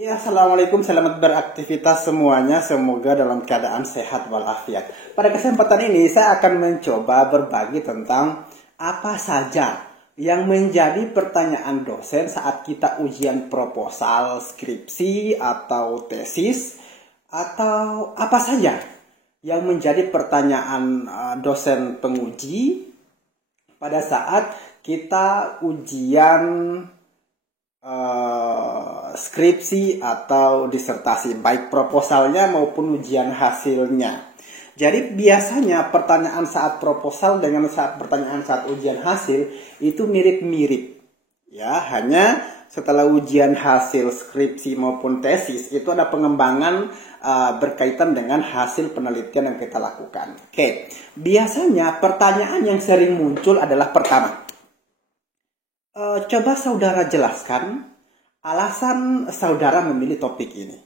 Ya, assalamualaikum, selamat beraktivitas semuanya. Semoga dalam keadaan sehat walafiat. Pada kesempatan ini saya akan mencoba berbagi tentang apa saja yang menjadi pertanyaan dosen saat kita ujian proposal, skripsi, atau tesis, atau apa saja yang menjadi pertanyaan dosen penguji pada saat kita ujian skripsi atau disertasi, baik proposalnya maupun ujian hasilnya. Jadi biasanya pertanyaan saat proposal dengan pertanyaan saat ujian hasil itu mirip-mirip. Ya, hanya setelah ujian hasil skripsi maupun tesis itu ada pengembangan berkaitan dengan hasil penelitian yang kita lakukan. Oke, biasanya pertanyaan yang sering muncul adalah pertama, coba saudara jelaskan alasan saudara memilih topik ini.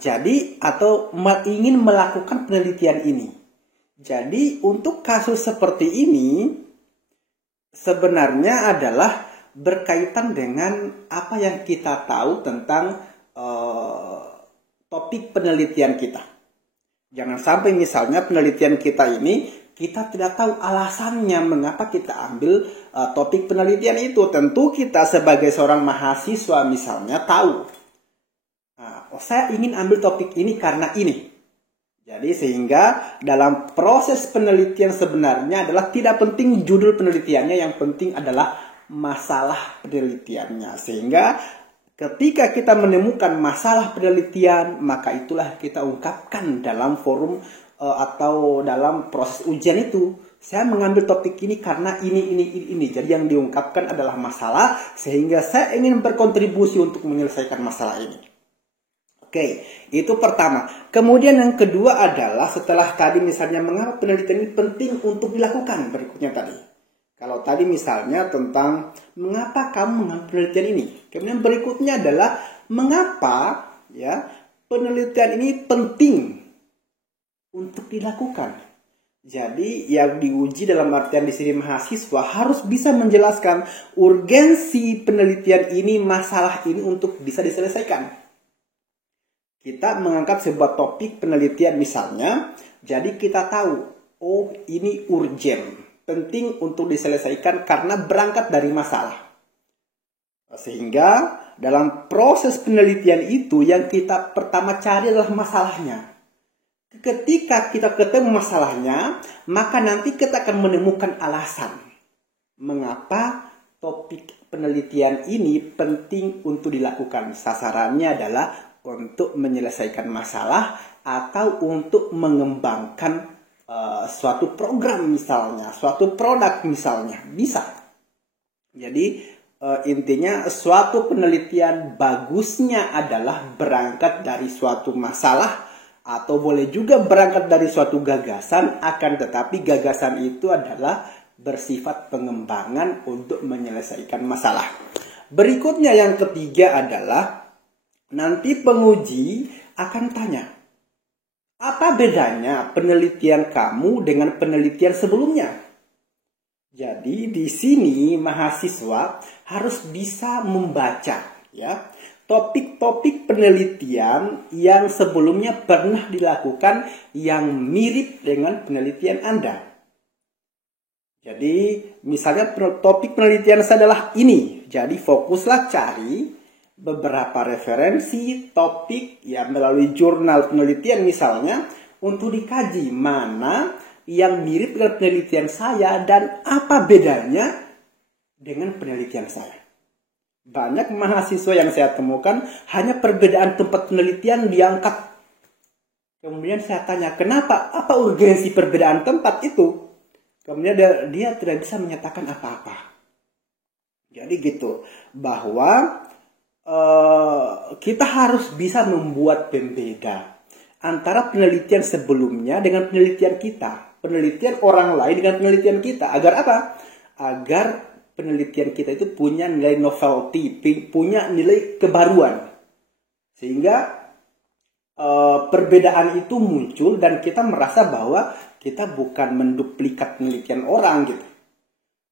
Jadi, atau ingin melakukan penelitian ini. Jadi, untuk kasus seperti ini, sebenarnya adalah berkaitan dengan apa yang kita tahu tentang topik penelitian kita. Jangan sampai misalnya penelitian kita ini, kita tidak tahu alasannya mengapa kita ambil topik penelitian itu. Tentu kita sebagai seorang mahasiswa misalnya tahu, saya ingin ambil topik ini karena ini. Jadi sehingga dalam proses penelitian sebenarnya adalah tidak penting judul penelitiannya, yang penting adalah masalah penelitiannya. Sehingga ketika kita menemukan masalah penelitian, maka itulah kita ungkapkan dalam forum atau dalam proses ujian itu. Saya mengambil topik ini karena ini. Jadi yang diungkapkan adalah masalah, sehingga saya ingin berkontribusi untuk menyelesaikan masalah ini. Oke, itu pertama. Kemudian yang kedua adalah setelah tadi misalnya mengapa penelitian ini penting untuk dilakukan, berikutnya tadi. Kalau tadi misalnya tentang mengapa kamu mengambil penelitian ini. Kemudian berikutnya adalah mengapa penelitian ini penting untuk dilakukan. Jadi yang diuji dalam artian di sini mahasiswa harus bisa menjelaskan urgensi penelitian ini, masalah ini untuk bisa diselesaikan. Kita mengangkat sebuah topik penelitian misalnya, jadi kita tahu, oh ini urgent, penting untuk diselesaikan karena berangkat dari masalah. Sehingga dalam proses penelitian itu yang kita pertama cari adalah masalahnya. Ketika kita ketemu masalahnya, maka nanti kita akan menemukan alasan mengapa topik penelitian ini penting untuk dilakukan. Sasarannya adalah untuk menyelesaikan masalah atau untuk mengembangkan suatu program misalnya, suatu produk misalnya, bisa. Jadi intinya suatu penelitian bagusnya adalah berangkat dari suatu masalah, atau boleh juga berangkat dari suatu gagasan, akan tetapi gagasan itu adalah bersifat pengembangan untuk menyelesaikan masalah. Berikutnya yang ketiga adalah nanti penguji akan tanya, apa bedanya penelitian kamu dengan penelitian sebelumnya? Jadi di sini mahasiswa harus bisa membaca topik-topik penelitian yang sebelumnya pernah dilakukan yang mirip dengan penelitian Anda. Jadi misalnya topik penelitian saya adalah ini. Jadi fokuslah cari beberapa referensi topik melalui jurnal penelitian misalnya untuk dikaji mana yang mirip dengan penelitian saya dan apa bedanya dengan penelitian saya. Banyak mahasiswa yang saya temukan hanya perbedaan tempat penelitian diangkat. Kemudian saya tanya, kenapa? Apa urgensi perbedaan tempat itu? Kemudian dia tidak bisa menyatakan apa-apa. Jadi gitu, bahwa kita harus bisa membuat pembeda antara penelitian sebelumnya dengan penelitian kita. Penelitian orang lain dengan penelitian kita. Agar apa? Agar penelitian kita itu punya nilai novelty, punya nilai kebaruan. Sehingga perbedaan itu muncul dan kita merasa bahwa kita bukan menduplikat penelitian orang gitu.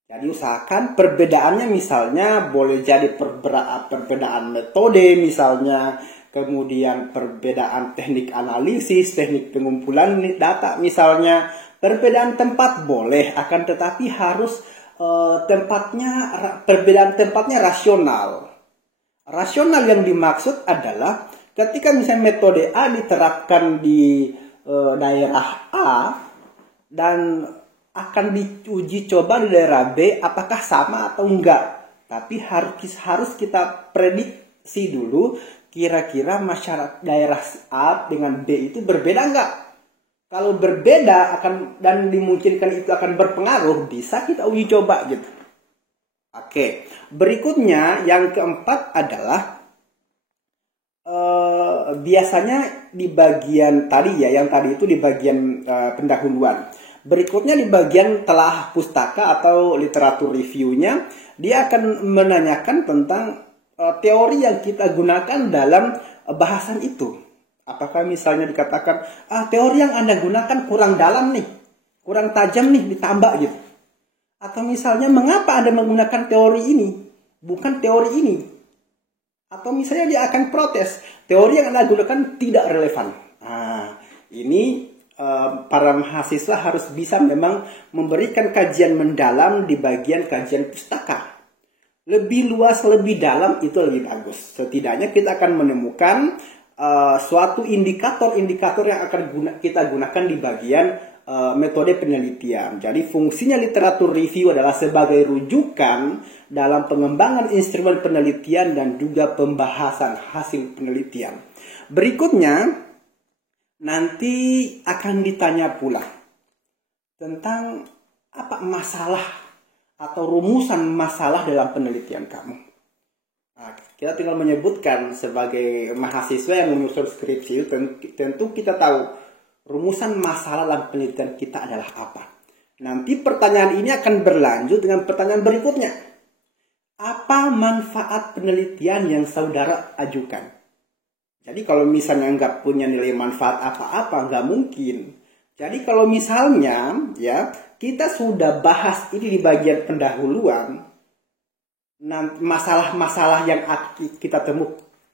Jadi usahakan perbedaannya misalnya boleh jadi perbedaan metode misalnya, kemudian perbedaan teknik analisis, teknik pengumpulan data misalnya, perbedaan tempat boleh, akan tetapi harus perbedaan tempatnya rasional. Rasional yang dimaksud adalah ketika misalnya metode A diterapkan di daerah A dan akan diuji coba di daerah B, apakah sama atau enggak. Tapi harus kita prediksi dulu kira-kira masyarakat daerah A dengan B itu berbeda enggak. Kalau berbeda dan dimungkinkan itu akan berpengaruh, bisa kita uji coba gitu. Oke, berikutnya yang keempat adalah biasanya di bagian tadi ya, yang tadi itu di bagian pendahuluan. Berikutnya di bagian telah pustaka atau literatur reviewnya, dia akan menanyakan tentang teori yang kita gunakan dalam bahasan itu. Apakah misalnya dikatakan, teori yang Anda gunakan kurang dalam nih, kurang tajam nih, ditambah gitu. Atau misalnya, mengapa Anda menggunakan teori ini, bukan teori ini. Atau misalnya dia akan protes, teori yang Anda gunakan tidak relevan. Nah, ini para mahasiswa harus bisa memang memberikan kajian mendalam di bagian kajian pustaka. Lebih luas, lebih dalam itu lebih bagus. Setidaknya kita akan menemukan suatu indikator-indikator yang akan kita gunakan di bagian metode penelitian. Jadi fungsinya literatur review adalah sebagai rujukan dalam pengembangan instrumen penelitian dan juga pembahasan hasil penelitian. Berikutnya, nanti akan ditanya pula tentang apa masalah atau rumusan masalah dalam penelitian kamu. Nah, kita tinggal menyebutkan sebagai mahasiswa yang menyusun skripsi, tentu kita tahu rumusan masalah dalam penelitian kita adalah apa. Nanti pertanyaan ini akan berlanjut dengan pertanyaan berikutnya. Apa manfaat penelitian yang saudara ajukan? Jadi kalau misalnya nggak punya nilai manfaat apa-apa, nggak mungkin. Jadi kalau misalnya ya kita sudah bahas ini di bagian pendahuluan, masalah-masalah yang kita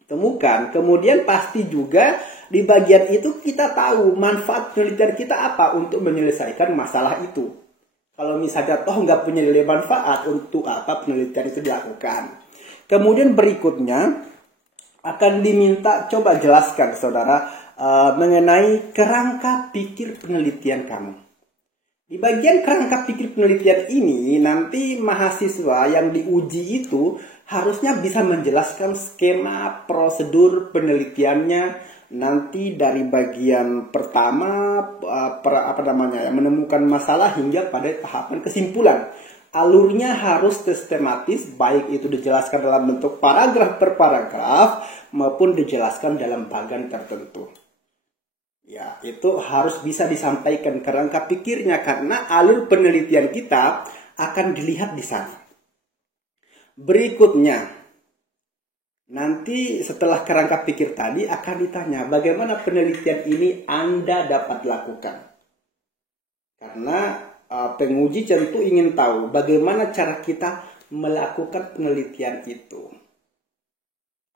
temukan, kemudian pasti juga di bagian itu kita tahu manfaat penelitian kita apa untuk menyelesaikan masalah itu. Kalau misalnya toh nggak punya nilai manfaat, untuk apa penelitian itu dilakukan? Kemudian berikutnya akan diminta coba jelaskan saudara mengenai kerangka pikir penelitian kamu. Di bagian kerangka pikir penelitian ini nanti mahasiswa yang diuji itu harusnya bisa menjelaskan skema prosedur penelitiannya. Nanti dari bagian pertama menemukan masalah hingga pada tahapan kesimpulan. Alurnya harus sistematis, baik itu dijelaskan dalam bentuk paragraf per paragraf maupun dijelaskan dalam bagian tertentu. Ya, itu harus bisa disampaikan kerangka pikirnya karena alur penelitian kita akan dilihat di sana. Berikutnya, nanti setelah kerangka pikir tadi akan ditanya bagaimana penelitian ini Anda dapat lakukan. Karena penguji tentu ingin tahu bagaimana cara kita melakukan penelitian itu.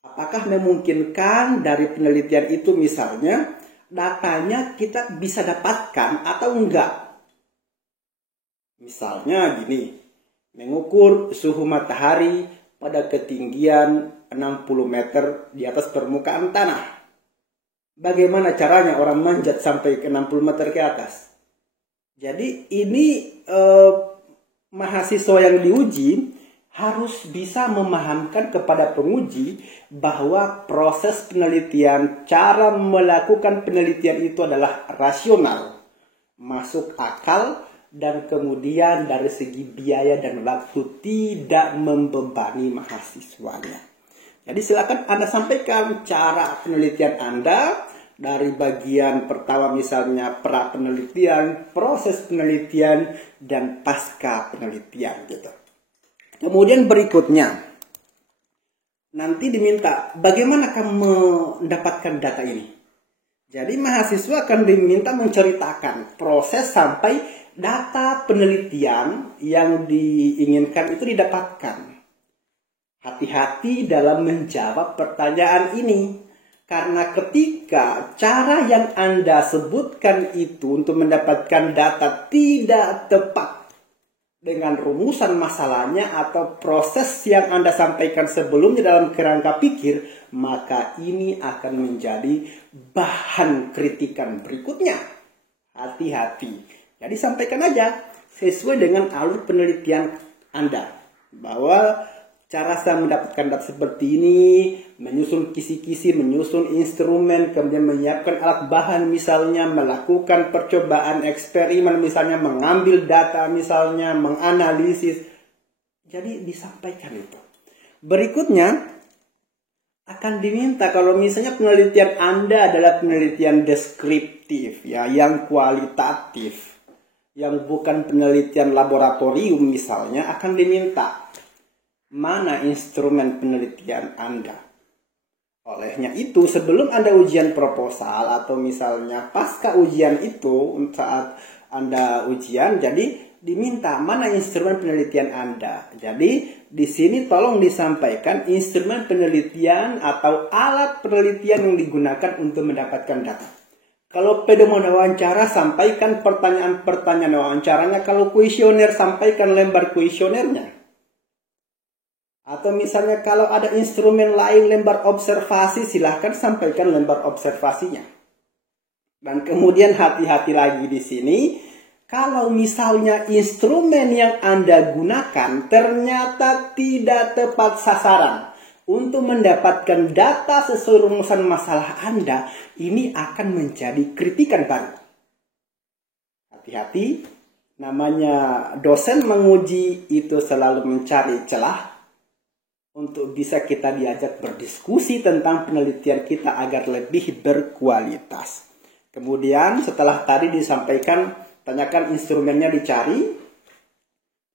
Apakah memungkinkan dari penelitian itu misalnya datanya kita bisa dapatkan atau enggak? Misalnya gini, mengukur suhu matahari pada ketinggian 60 meter di atas permukaan tanah. Bagaimana caranya orang manjat sampai ke 60 meter ke atas? Jadi ini mahasiswa yang diuji harus bisa memahamkan kepada penguji bahwa proses penelitian, cara melakukan penelitian itu adalah rasional, masuk akal, dan kemudian dari segi biaya dan waktu tidak membebani mahasiswanya. Jadi silakan Anda sampaikan cara penelitian Anda. Dari bagian pertama misalnya pra penelitian, proses penelitian, dan pasca penelitian gitu. Kemudian berikutnya, nanti diminta bagaimana kamu mendapatkan data ini. Jadi mahasiswa akan diminta menceritakan proses sampai data penelitian yang diinginkan itu didapatkan. Hati-hati dalam menjawab pertanyaan ini. Karena ketika cara yang Anda sebutkan itu untuk mendapatkan data tidak tepat dengan rumusan masalahnya atau proses yang Anda sampaikan sebelumnya dalam kerangka pikir, maka ini akan menjadi bahan kritikan berikutnya. Hati-hati. Jadi sampaikan aja sesuai dengan alur penelitian Anda. Bahwa cara saya mendapatkan data seperti ini, menyusun kisi-kisi, menyusun instrumen, kemudian menyiapkan alat bahan misalnya, melakukan percobaan eksperimen misalnya, mengambil data misalnya, menganalisis. Jadi disampaikan itu. Berikutnya akan diminta kalau misalnya penelitian Anda adalah penelitian deskriptif, ya, yang kualitatif, yang bukan penelitian laboratorium misalnya, akan diminta mana instrumen penelitian Anda. Olehnya itu, sebelum Anda ujian proposal atau misalnya pasca ujian itu, saat Anda ujian, jadi diminta mana instrumen penelitian Anda. Jadi di sini tolong disampaikan instrumen penelitian atau alat penelitian yang digunakan untuk mendapatkan data. Kalau pedoman wawancara, sampaikan pertanyaan-pertanyaan wawancaranya. Kalau kuesioner, sampaikan lembar kuesionernya. Atau misalnya kalau ada instrumen lain lembar observasi, silahkan sampaikan lembar observasinya. Dan kemudian hati-hati lagi di sini, kalau misalnya instrumen yang Anda gunakan ternyata tidak tepat sasaran untuk mendapatkan data sesuai rumusan masalah Anda, ini akan menjadi kritikan baru. Hati-hati, namanya dosen menguji itu selalu mencari celah untuk bisa kita diajak berdiskusi tentang penelitian kita agar lebih berkualitas. Kemudian setelah tadi disampaikan, tanyakan instrumennya dicari.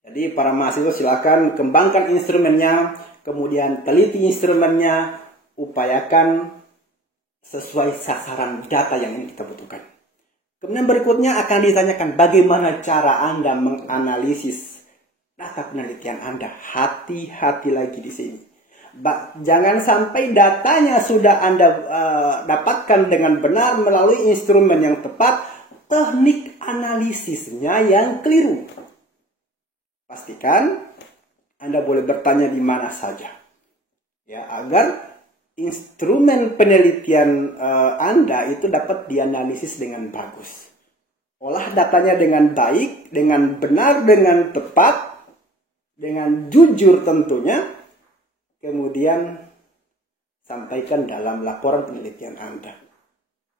Jadi para mahasiswa silakan kembangkan instrumennya, kemudian teliti instrumennya, upayakan sesuai sasaran data yang ingin kita butuhkan. Kemudian berikutnya akan ditanyakan bagaimana cara Anda menganalisis data penelitian Anda. Hati-hati lagi di sini. Jangan sampai datanya sudah Anda dapatkan dengan benar melalui instrumen yang tepat, teknik analisisnya yang keliru. Pastikan Anda boleh bertanya di mana saja, ya, agar instrumen penelitian Anda itu dapat dianalisis dengan bagus. Olah datanya dengan baik, dengan benar, dengan tepat, dengan jujur tentunya, kemudian sampaikan dalam laporan penelitian Anda.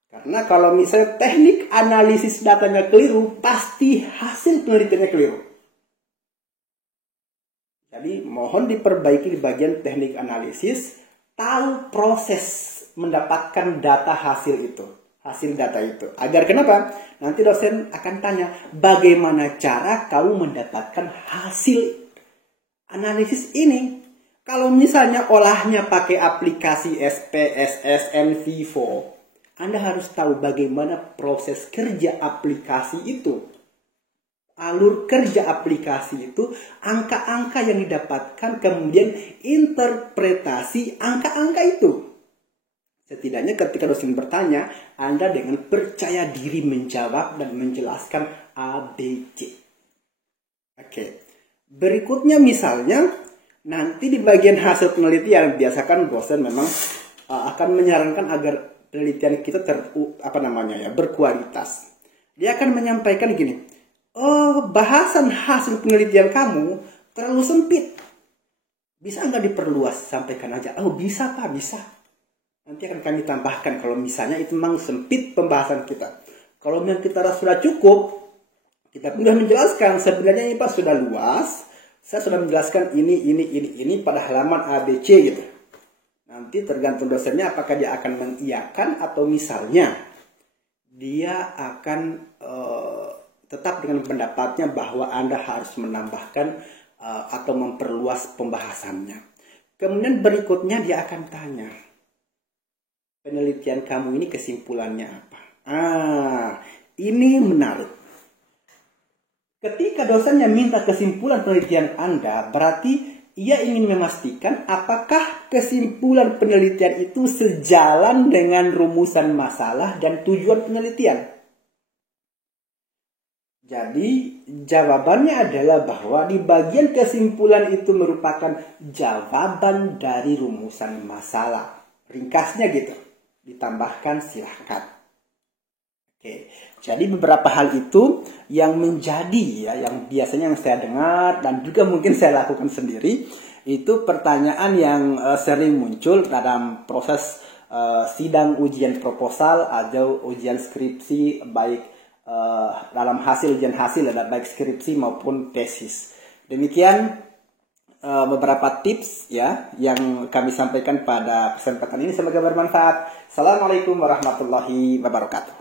Karena kalau misalnya teknik analisis datanya keliru, pasti hasil penelitiannya keliru. Jadi mohon diperbaiki di bagian teknik analisis, tahu proses mendapatkan data hasil itu, hasil data itu. Agar kenapa? Nanti dosen akan tanya, bagaimana cara kamu mendapatkan hasil analisis ini? Kalau misalnya olahnya pakai aplikasi SPSS, Vivo, Anda harus tahu bagaimana proses kerja aplikasi itu. Alur kerja aplikasi itu, angka-angka yang didapatkan, kemudian interpretasi angka-angka itu. Setidaknya ketika dosen bertanya, Anda dengan percaya diri menjawab dan menjelaskan ABC. Oke. Berikutnya misalnya, nanti di bagian hasil penelitian, biasakan dosen memang akan menyarankan agar penelitian kita berkualitas. Dia akan menyampaikan gini, oh, bahasan hasil penelitian kamu terlalu sempit. Bisa nggak diperluas? Sampaikan aja. Oh, bisa Pak, bisa. Nanti akan kami tambahkan kalau misalnya itu memang sempit pembahasan kita. Kalau memang kita sudah cukup, kita sudah menjelaskan sebenarnya ini Pak sudah luas. Saya sudah menjelaskan ini pada halaman ABC gitu. Nanti tergantung dosennya apakah dia akan mengiyakan atau misalnya dia akan tetap dengan pendapatnya bahwa Anda harus menambahkan atau memperluas pembahasannya. Kemudian berikutnya dia akan tanya, penelitian kamu ini kesimpulannya apa? Ini menarik. Ketika dosennya minta kesimpulan penelitian Anda, berarti ia ingin memastikan apakah kesimpulan penelitian itu sejalan dengan rumusan masalah dan tujuan penelitian. Jadi jawabannya adalah bahwa di bagian kesimpulan itu merupakan jawaban dari rumusan masalah. Ringkasnya gitu. Ditambahkan silahkan. Oke. Jadi beberapa hal itu yang menjadi ya, yang biasanya yang saya dengar dan juga mungkin saya lakukan sendiri, itu pertanyaan yang sering muncul dalam proses sidang ujian proposal atau ujian skripsi, baik dalam hasil ujian hasil ada baik skripsi maupun tesis. Demikian beberapa tips ya yang kami sampaikan pada kesempatan ini, semoga bermanfaat. Assalamualaikum warahmatullahi wabarakatuh.